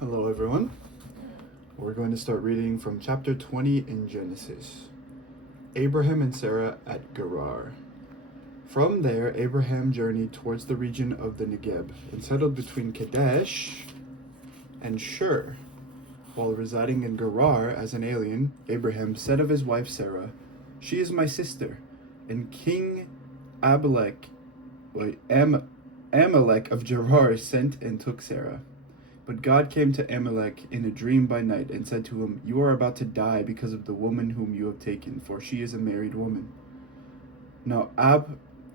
Hello, everyone. We're going to start reading from chapter 20 in Genesis. Abraham and Sarah at Gerar. From there, Abraham journeyed towards the region of the Negeb and settled between Kadesh and Shur. While residing in Gerar as an alien, Abraham said of his wife Sarah, "She is my sister." And King Amalek of Gerar sent and took Sarah. But God came to Amalek in a dream by night and said to him, "You are about to die because of the woman whom you have taken, for she is a married woman." Now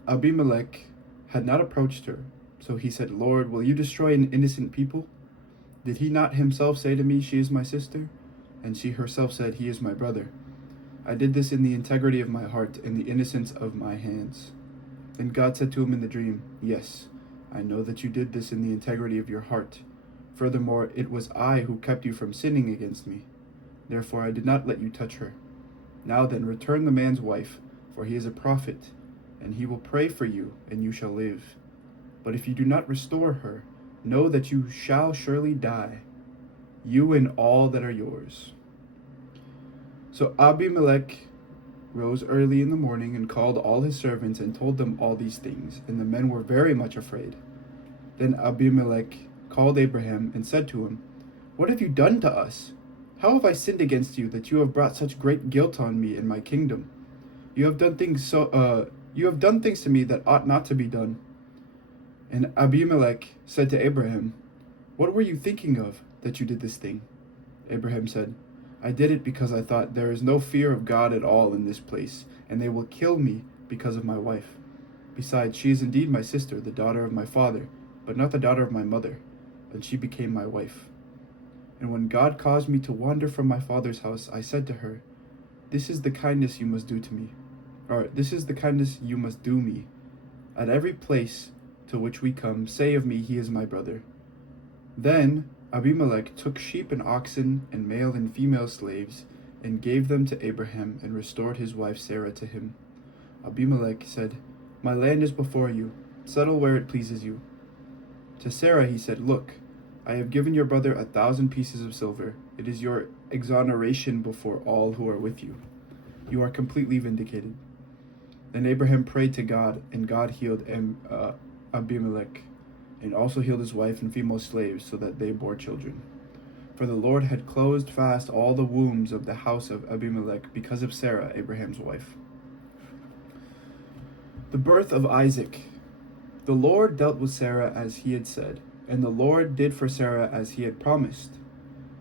Abimelech had not approached her, so he said, "Lord, will you destroy an innocent people? Did he not himself say to me, 'She is my sister'?" And she herself said, "He is my brother." I did this in the integrity of my heart and the innocence of my hands. Then God said to him in the dream, "Yes, I know that you did this in the integrity of your heart. Furthermore, it was I who kept you from sinning against me. Therefore I did not let you touch her. Now then, return the man's wife, for he is a prophet, and he will pray for you, and you shall live. But if you do not restore her, know that you shall surely die, you and all that are yours." So Abimelech rose early in the morning and called all his servants and told them all these things, and the men were very much afraid. Then Abimelech called Abraham and said to him, "What have you done to us? How have I sinned against you that you have brought such great guilt on me and my kingdom? You have done things to me that ought not to be done." And Abimelech said to Abraham, "What were you thinking of that you did this thing?" Abraham said, "I did it because I thought, there is no fear of God at all in this place, and they will kill me because of my wife. Besides, she is indeed my sister, the daughter of my father, but not the daughter of my mother, and she became my wife. And when God caused me to wander from my father's house, I said to her, 'This is the kindness you must do to me, or this is the kindness you must do me. At every place to which we come, say of me, he is my brother.' Then Abimelech took sheep and oxen and male and female slaves and gave them to Abraham and restored his wife Sarah to him. Abimelech said, 'My land is before you. Settle where it pleases you.' To Sarah he said, 'Look, I have given your brother 1,000 pieces of silver. It is your exoneration before all who are with you. You are completely vindicated.' Then Abraham prayed to God, and God healed Abimelech, and also healed his wife and female slaves, so that they bore children. For the Lord had closed fast all the wombs of the house of Abimelech because of Sarah, Abraham's wife. The birth of Isaac. The Lord dealt with Sarah as he had said, and the Lord did for Sarah as he had promised.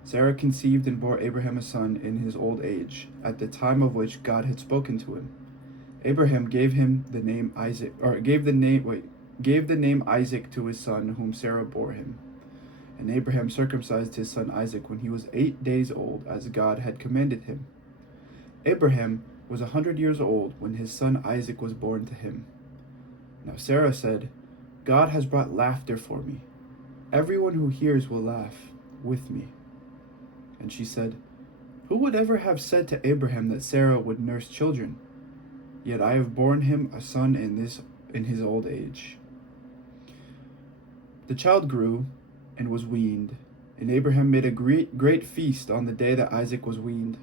Sarah conceived and bore Abraham a son in his old age, at the time of which God had spoken to him. Abraham gave him the name Isaac, or gave the name Isaac to his son, whom Sarah bore him. And Abraham circumcised his son Isaac when he was 8 days old, as God had commanded him. Abraham was 100 years old when his son Isaac was born to him. Now Sarah said, "God has brought laughter for me. Everyone who hears will laugh with me." And she said, "Who would ever have said to Abraham that Sarah would nurse children? Yet I have borne him a son in his old age." The child grew and was weaned, and Abraham made a great feast on the day that Isaac was weaned.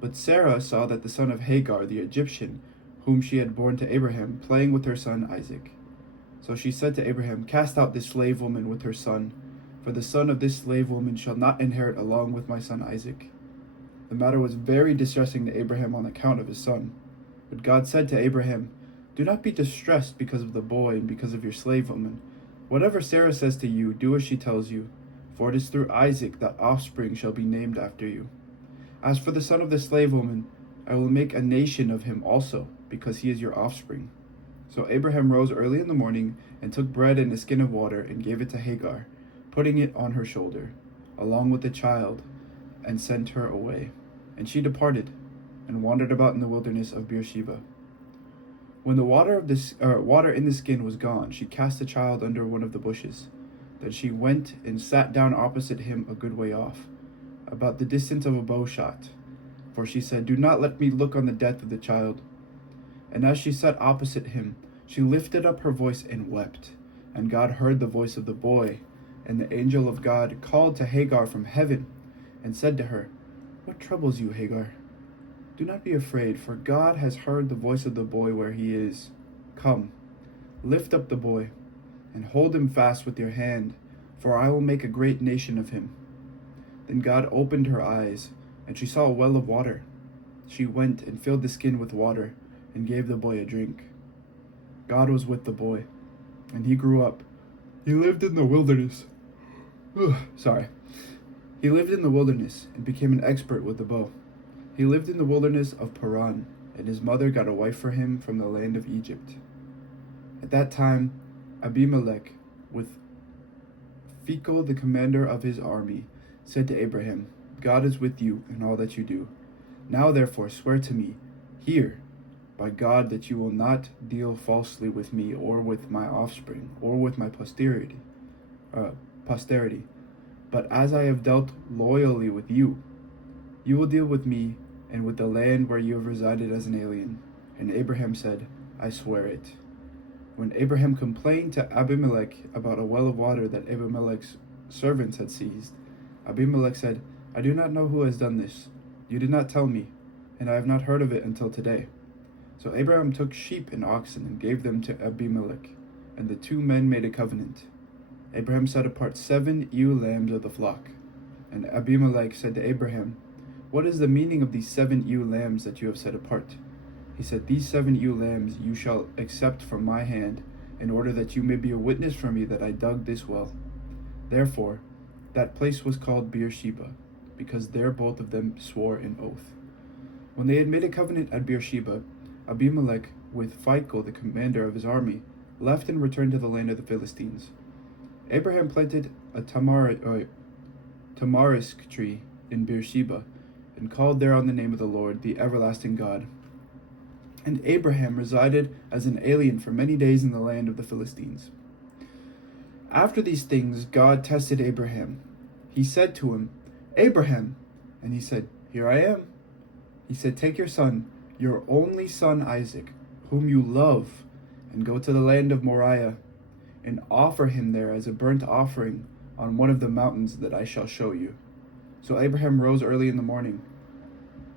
But Sarah saw that the son of Hagar the Egyptian, whom she had borne to Abraham, playing with her son Isaac. So she said to Abraham, "Cast out this slave woman with her son, for the son of this slave woman shall not inherit along with my son Isaac." The matter was very distressing to Abraham on account of his son. But God said to Abraham, "Do not be distressed because of the boy and because of your slave woman. Whatever Sarah says to you, do as she tells you, for it is through Isaac that offspring shall be named after you. As for the son of the slave woman, I will make a nation of him also, because he is your offspring." So Abraham rose early in the morning and took bread and a skin of water and gave it to Hagar, putting it on her shoulder, along with the child, and sent her away. And she departed and wandered about in the wilderness of Beersheba. When the water in the skin was gone, she cast the child under one of the bushes. Then she went and sat down opposite him a good way off, about the distance of a bow shot. For she said, "Do not let me look on the death of the child." And as she sat opposite him, she lifted up her voice and wept. And God heard the voice of the boy, And the angel of God called to Hagar from heaven and said to her, "What troubles you, Hagar? Do not be afraid, for God has heard the voice of the boy where he is. Come, lift up the boy, and hold him fast with your hand, for I will make a great nation of him." Then God opened her eyes, and she saw a well of water. She went and filled the skin with water, and gave the boy a drink. God was with the boy, and he grew up. He lived in the wilderness. He lived in the wilderness and became an expert with the bow. He lived in the wilderness of Paran, and his mother got a wife for him from the land of Egypt. At that time, Abimelech, with Phicol, the commander of his army, said to Abraham, "God is with you in all that you do. Now therefore swear to me, here, by God, that you will not deal falsely with me or with my offspring or with my posterity, but as I have dealt loyally with you, you will deal with me and with the land where you have resided as an alien." And Abraham said, "I swear it." When Abraham complained to Abimelech about a well of water that Abimelech's servants had seized, Abimelech said, "I do not know who has done this. You did not tell me, and I have not heard of it until today." So Abraham took sheep and oxen and gave them to Abimelech, and the two men made a covenant. Abraham set apart 7 ewe lambs of the flock. And Abimelech said to Abraham, "What is the meaning of these 7 ewe lambs that you have set apart?" He said, "These 7 ewe lambs you shall accept from my hand, in order that you may be a witness for me that I dug this well." Therefore, that place was called Beersheba, because there both of them swore an oath. When they had made a covenant at Beersheba, Abimelech, with Phicol, the commander of his army, left and returned to the land of the Philistines. Abraham planted a tamarisk tree in Beersheba, and called there on the name of the Lord, the everlasting God. And Abraham resided as an alien for many days in the land of the Philistines. After these things, God tested Abraham. He said to him, "Abraham," and he said, "Here I am." He said, "Take your son, your only son Isaac, whom you love, and go to the land of Moriah, and offer him there as a burnt offering on one of the mountains that I shall show you." So Abraham rose early in the morning,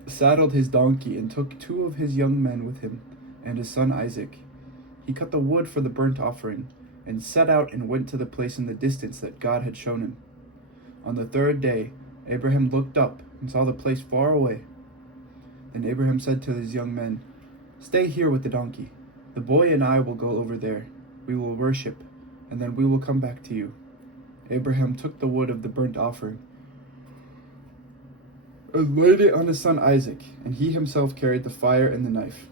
saddled his donkey, and took 2 of his young men with him, and his son Isaac. He cut the wood for the burnt offering, and set out and went to the place in the distance that God had shown him. On the 3rd day, Abraham looked up and saw the place far away. Then Abraham said to his young men, "Stay here with the donkey. The boy and I will go over there. We will worship, and then we will come back to you." Abraham took the wood of the burnt offering and laid it on his son Isaac, and he himself carried the fire and the knife.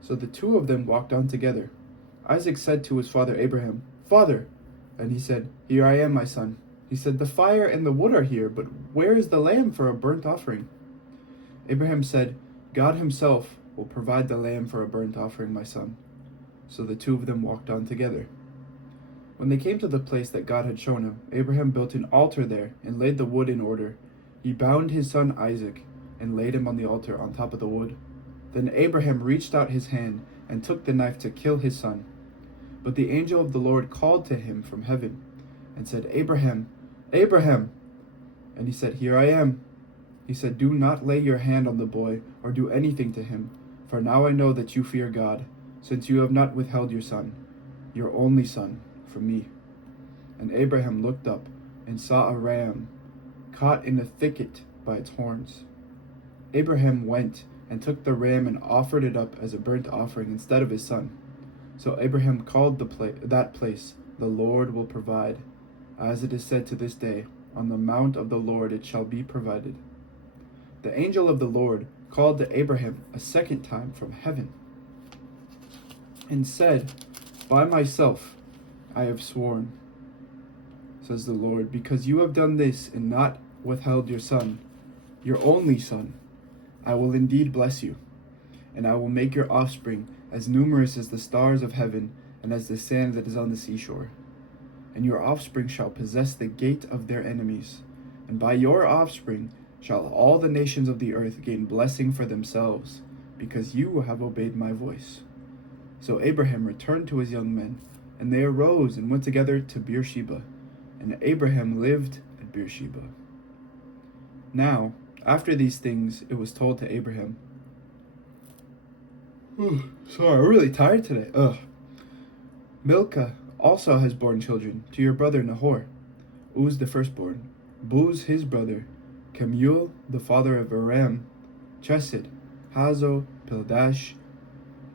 So the 2 of them walked on together. Isaac said to his father Abraham, "Father," and he said, "Here I am, my son." He said, "The fire and the wood are here, but where is the lamb for a burnt offering?" Abraham said, "God himself will provide the lamb for a burnt offering, my son." So the 2 of them walked on together. When they came to the place that God had shown him, Abraham built an altar there and laid the wood in order. He bound his son Isaac and laid him on the altar on top of the wood. Then Abraham reached out his hand and took the knife to kill his son. But the angel of the Lord called to him from heaven and said, "Abraham, Abraham!" And he said, "Here I am." He said, "Do not lay your hand on the boy or do anything to him, for now I know that you fear God, since you have not withheld your son, your only son, from me." And Abraham looked up and saw a ram caught in a thicket by its horns. Abraham went and took the ram and offered it up as a burnt offering instead of his son. So Abraham called that place, "The Lord will provide." As it is said to this day, "On the mount of the Lord it shall be provided." The angel of the Lord called to Abraham a second time from heaven and said, "By myself I have sworn, says the Lord, because you have done this and not withheld your son, your only son, I will indeed bless you, and I will make your offspring as numerous as the stars of heaven and as the sand that is on the seashore. And your offspring shall possess the gate of their enemies, and by your offspring shall all the nations of the earth gain blessing for themselves, because you have obeyed my voice." So Abraham returned to his young men, and they arose and went together to Beersheba. and Abraham lived at Beersheba. Now, after these things, it was told to Abraham. Sorry, I'm really tired today. Milcah also has borne children to your brother Nahor. Uz the firstborn, Buz his brother, Kemuel the father of Aram, Chesed, Hazo, Pildash,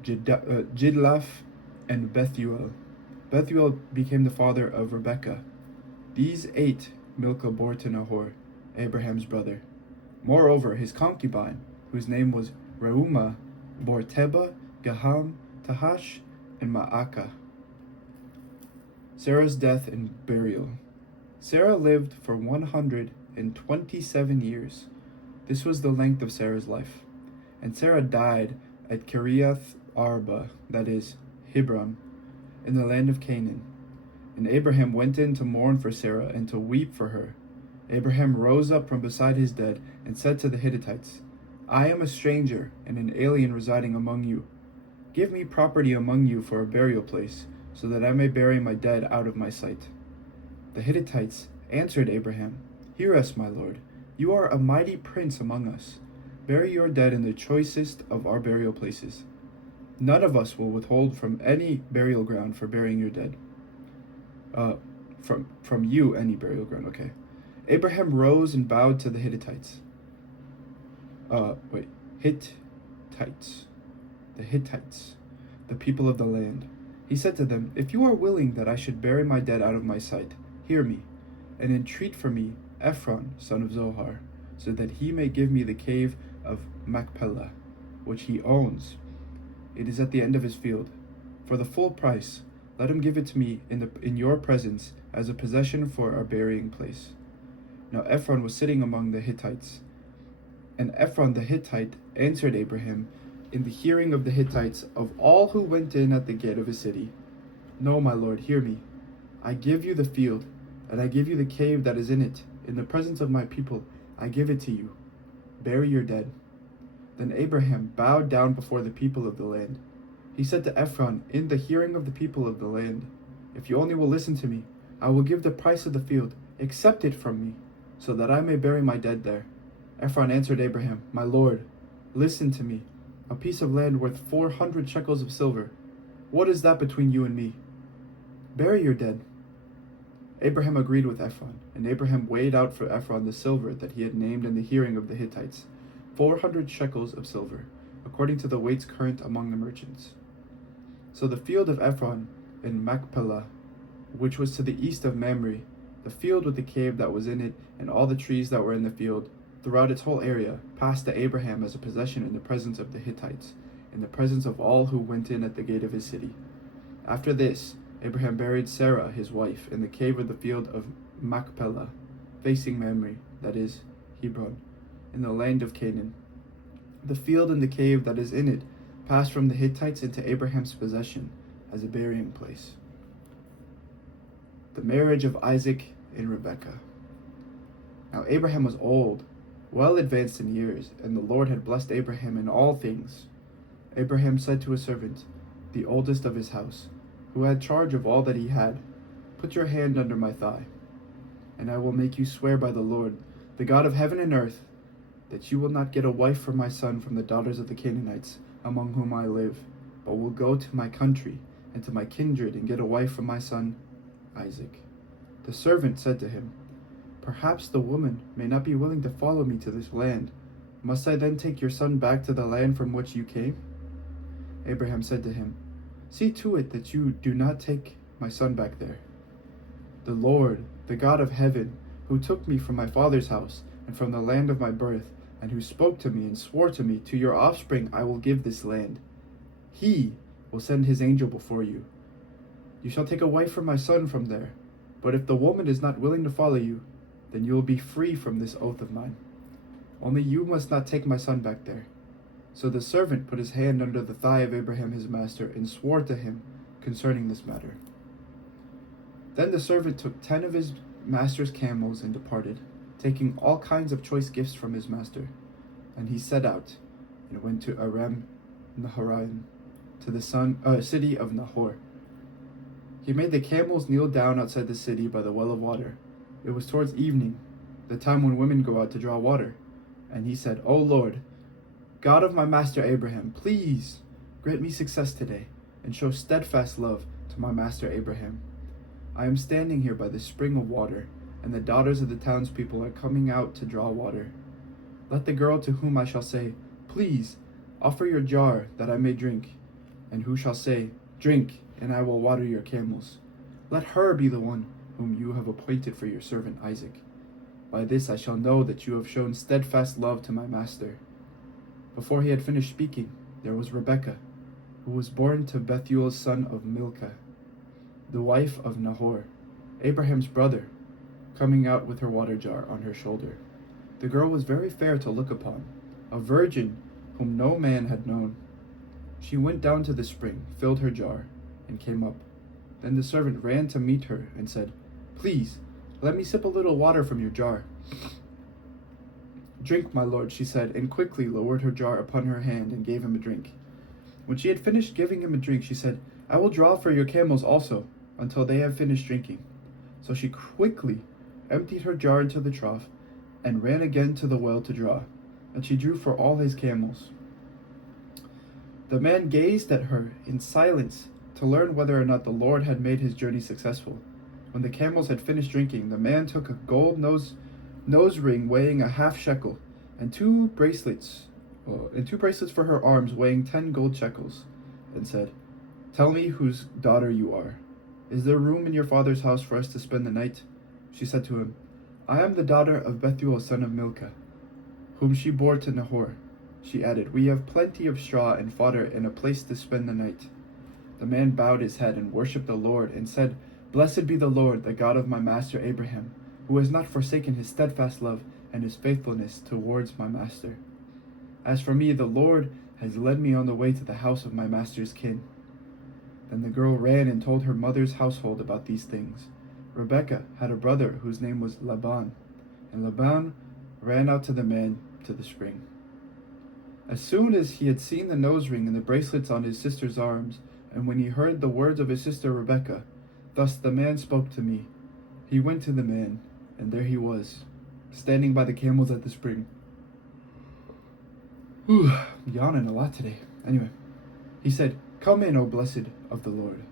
Jidlaph, and Bethuel. Bethuel became the father of Rebekah. These 8 Milcah bore to Nahor, Abraham's brother. Moreover, his concubine, whose name was Reumah, bore Teba, Gaham, Tahash, and Ma'akah. Sarah's death and burial. Sarah lived for 127 years. This was the length of Sarah's life. And Sarah died at Kiriath Arba, that is, Hebron, in the land of Canaan. And Abraham went in to mourn for Sarah and to weep for her. Abraham rose up from beside his dead and said to the Hittites, I am a stranger and an alien residing among you. Give me property among you for a burial place, so that I may bury my dead out of my sight. The Hittites answered Abraham, Hear us, my lord. You are a mighty prince among us. Bury your dead in the choicest of our burial places. None of us will withhold from any burial ground for burying your dead. From you, any burial ground, okay. Abraham rose and bowed to the Hittites. Hittites. The Hittites, the people of the land. He said to them, If you are willing that I should bury my dead out of my sight, hear me, and entreat for me Ephron, son of Zohar, so that he may give me the cave of Machpelah, which he owns. It is at the end of his field. For the full price, let him give it to me in your presence as a possession for our burying place. Now Ephron was sitting among the Hittites. And Ephron the Hittite answered Abraham in the hearing of the Hittites of all who went in at the gate of his city, No, my lord, hear me. I give you the field, and I give you the cave that is in it. In the presence of my people, I give it to you. Bury your dead. Then Abraham bowed down before the people of the land. He said to Ephron in the hearing of the people of the land, If you only will listen to me, I will give the price of the field. Accept it from me, so that I may bury my dead there. Ephron answered Abraham, My lord, listen to me. A piece of land worth 400 shekels of silver. What is that between you and me? Bury your dead. Abraham agreed with Ephron, and Abraham weighed out for Ephron the silver that he had named in the hearing of the Hittites, 400 shekels of silver, according to the weights current among the merchants. So the field of Ephron in Machpelah, which was to the east of Mamre, the field with the cave that was in it, and all the trees that were in the field, throughout its whole area, passed to Abraham as a possession in the presence of the Hittites, in the presence of all who went in at the gate of his city. After this, Abraham buried Sarah, his wife, in the cave of the field of Machpelah, facing Mamre, that is, Hebron, in the land of Canaan. The field and the cave that is in it passed from the Hittites into Abraham's possession as a burying place. The marriage of Isaac and Rebekah. Now Abraham was old, well advanced in years, and the Lord had blessed Abraham in all things. Abraham said to his servant, the oldest of his house, who had charge of all that he had, Put your hand under my thigh, and I will make you swear by the Lord, the God of heaven and earth, that you will not get a wife for my son from the daughters of the Canaanites, among whom I live, but will go to my country and to my kindred and get a wife for my son Isaac. The servant said to him, Perhaps the woman may not be willing to follow me to this land. Must I then take your son back to the land from which you came? Abraham said to him, See to it that you do not take my son back there. The Lord, the God of heaven, who took me from my father's house and from the land of my birth, and who spoke to me and swore to me, To your offspring I will give this land. He will send his angel before you. You shall take a wife for my son from there. But if the woman is not willing to follow you, then you will be free from this oath of mine. Only you must not take my son back there. So the servant put his hand under the thigh of Abraham his master, and swore to him concerning this matter. Then the servant took 10 of his master's camels and departed, taking all kinds of choice gifts from his master. And he set out, and went to Aram Naharaim, to the city of Nahor. He made the camels kneel down outside the city by the well of water. It was towards evening, the time when women go out to draw water. And he said, O Lord, God of my master Abraham, please grant me success today, and show steadfast love to my master Abraham. I am standing here by the spring of water, and the daughters of the townspeople are coming out to draw water. Let the girl to whom I shall say, Please, offer your jar that I may drink, and who shall say, Drink, and I will water your camels. Let her be the one whom you have appointed for your servant Isaac. By this I shall know that you have shown steadfast love to my master. Before he had finished speaking, there was Rebekah, who was born to Bethuel son of Milcah, the wife of Nahor, Abraham's brother, coming out with her water jar on her shoulder. The girl was very fair to look upon, a virgin whom no man had known. She went down to the spring, filled her jar, and came up. Then the servant ran to meet her and said, Please, let me sip a little water from your jar. Drink, my lord, she said, and quickly lowered her jar upon her hand and gave him a drink. When she had finished giving him a drink, she said, I will draw for your camels also, until they have finished drinking. So she quickly emptied her jar into the trough, and ran again to the well to draw, and she drew for all his camels. The man gazed at her in silence to learn whether or not the Lord had made his journey successful. When the camels had finished drinking, the man took a gold nose ring weighing a half shekel, and two bracelets for her arms weighing 10 gold shekels, and said, Tell me whose daughter you are. Is there room in your father's house for us to spend the night? She said to him, I am the daughter of Bethuel son of Milcah, whom she bore to Nahor. She added, We have plenty of straw and fodder and a place to spend the night. The man bowed his head and worshipped the Lord, and said, Blessed be the Lord, the God of my master Abraham, who has not forsaken his steadfast love and his faithfulness towards my master. As for me, the Lord has led me on the way to the house of my master's kin. Then the girl ran and told her mother's household about these things. Rebekah had a brother whose name was Laban, and Laban ran out to the man to the spring. As soon as he had seen the nose ring and the bracelets on his sister's arms, and when he heard the words of his sister Rebekah, Thus the man spoke to me. He went to the man, and there he was, standing by the camels at the spring. Yawning a lot today. Anyway, he said, Come in, O blessed of the Lord.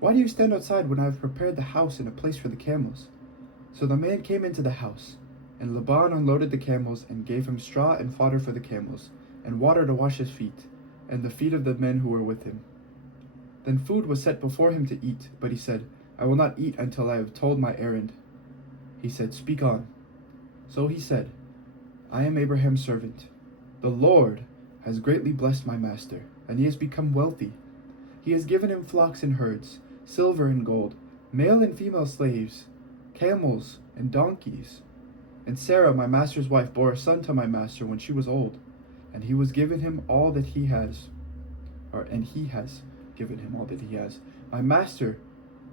Why do you stand outside when I have prepared the house and a place for the camels? So the man came into the house, and Laban unloaded the camels and gave him straw and fodder for the camels, and water to wash his feet, and the feet of the men who were with him. Then food was set before him to eat, but he said, I will not eat until I have told my errand. He said, Speak on. So he said, I am Abraham's servant. The Lord has greatly blessed my master, and he has become wealthy. He has given him flocks and herds, silver and gold, male and female slaves, camels and donkeys. And Sarah, my master's wife, bore a son to my master when she was old, and he was given him all that he has, and he has given him all that he has. My master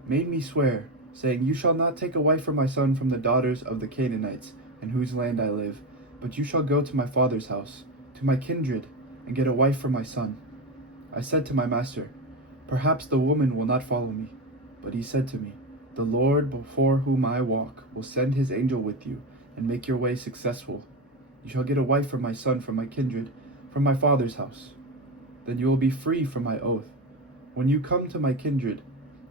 made me swear, saying, You shall not take a wife for my son from the daughters of the Canaanites, in whose land I live, but you shall go to my father's house, to my kindred, and get a wife for my son. I said to my master, Perhaps the woman will not follow me. But he said to me, The Lord before whom I walk will send his angel with you, and make your way successful. You shall get a wife for my son from my kindred, from my father's house. Then you will be free from my oath. When you come to my kindred,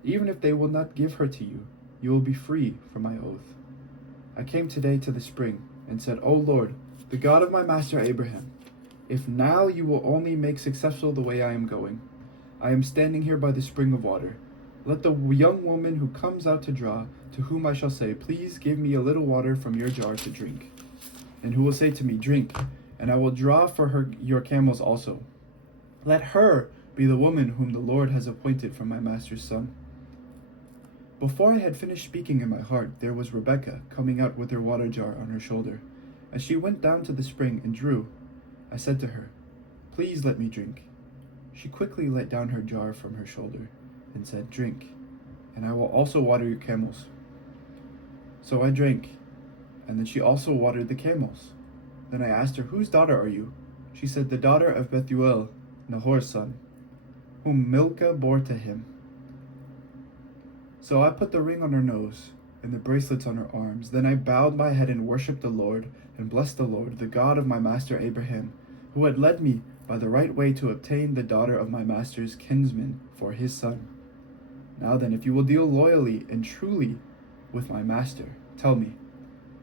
even if they will not give her to you, you will be free from my oath. I came today to the spring, and said, O Lord, the God of my master Abraham, if now you will only make successful the way I am going, I am standing here by the spring of water. Let the young woman who comes out to draw, to whom I shall say, Please give me a little water from your jar to drink, and who will say to me, Drink, and I will draw for her your camels also. Let her be the woman whom the Lord has appointed for my master's son. Before I had finished speaking in my heart, there was Rebekah coming out with her water jar on her shoulder. As she went down to the spring and drew, I said to her, Please let me drink. She quickly let down her jar from her shoulder and said, Drink, and I will also water your camels. So I drank, and then she also watered the camels. Then I asked her, Whose daughter are you? She said, The daughter of Bethuel, Nahor's son, whom Milcah bore to him. So I put the ring on her nose and the bracelets on her arms. Then I bowed my head and worshipped the Lord, and blessed the Lord, the God of my master Abraham, who had led me by the right way to obtain the daughter of my master's kinsman for his son. Now then, if you will deal loyally and truly with my master, tell me,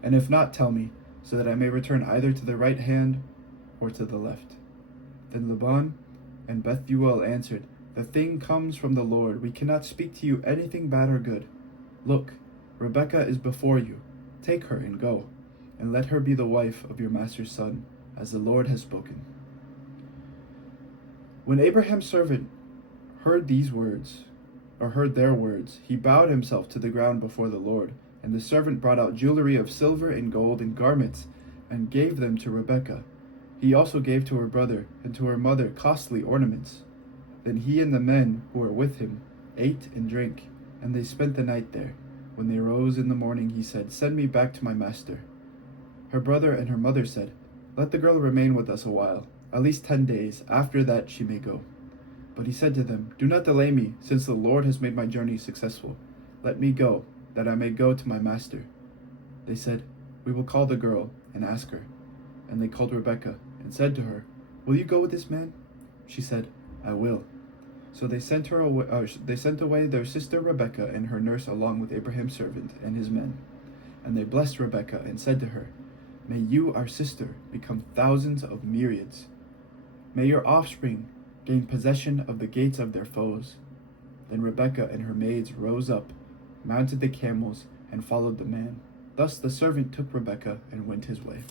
and if not, tell me, so that I may return either to the right hand or to the left." Then Laban and Bethuel answered, "The thing comes from the Lord. We cannot speak to you anything bad or good. Look, Rebekah is before you. Take her and go, and let her be the wife of your master's son, as the Lord has spoken." When Abraham's servant heard their words, he bowed himself to the ground before the Lord. And the servant brought out jewelry of silver and gold and garments, and gave them to Rebekah. He also gave to her brother and to her mother costly ornaments. Then he and the men who were with him ate and drank, and they spent the night there. When they rose in the morning, he said, "Send me back to my master." Her brother and her mother said, "Let the girl remain with us a while, at least 10 days. After that she may go." But he said to them, "Do not delay me, since the Lord has made my journey successful. Let me go, that I may go to my master." They said, "We will call the girl and ask her." And they called Rebekah and said to her, "Will you go with this man?" She said, "I will." So they sent away their sister Rebekah and her nurse along with Abraham's servant and his men. And they blessed Rebekah and said to her, "May you, our sister, become thousands of myriads. May your offspring gain possession of the gates of their foes." Then Rebekah and her maids rose up, mounted the camels, and followed the man. Thus the servant took Rebekah and went his way.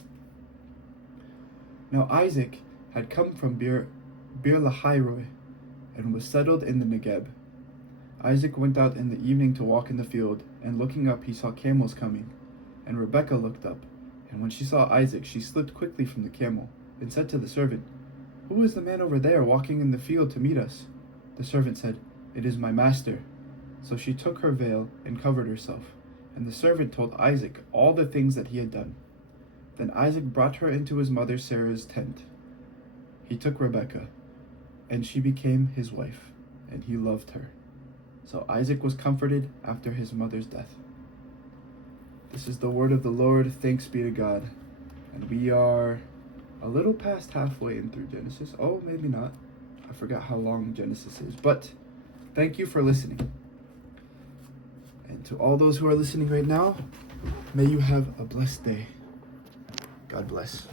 Now Isaac had come from Beer-lahai-roi and was settled in the Negeb. Isaac went out in the evening to walk in the field, and looking up he saw camels coming. And Rebekah looked up, and when she saw Isaac, she slipped quickly from the camel, and said to the servant, "Who is the man over there walking in the field to meet us?" The servant said, "It is my master." So she took her veil and covered herself, and the servant told Isaac all the things that he had done. Then Isaac brought her into his mother Sarah's tent. He took Rebekah, and she became his wife, and he loved her. So Isaac was comforted after his mother's death. This is the word of the Lord. Thanks be to God. And we are a little past halfway in through Genesis. Oh, maybe not. I forgot how long Genesis is. But thank you for listening. And to all those who are listening right now, may you have a blessed day. God bless.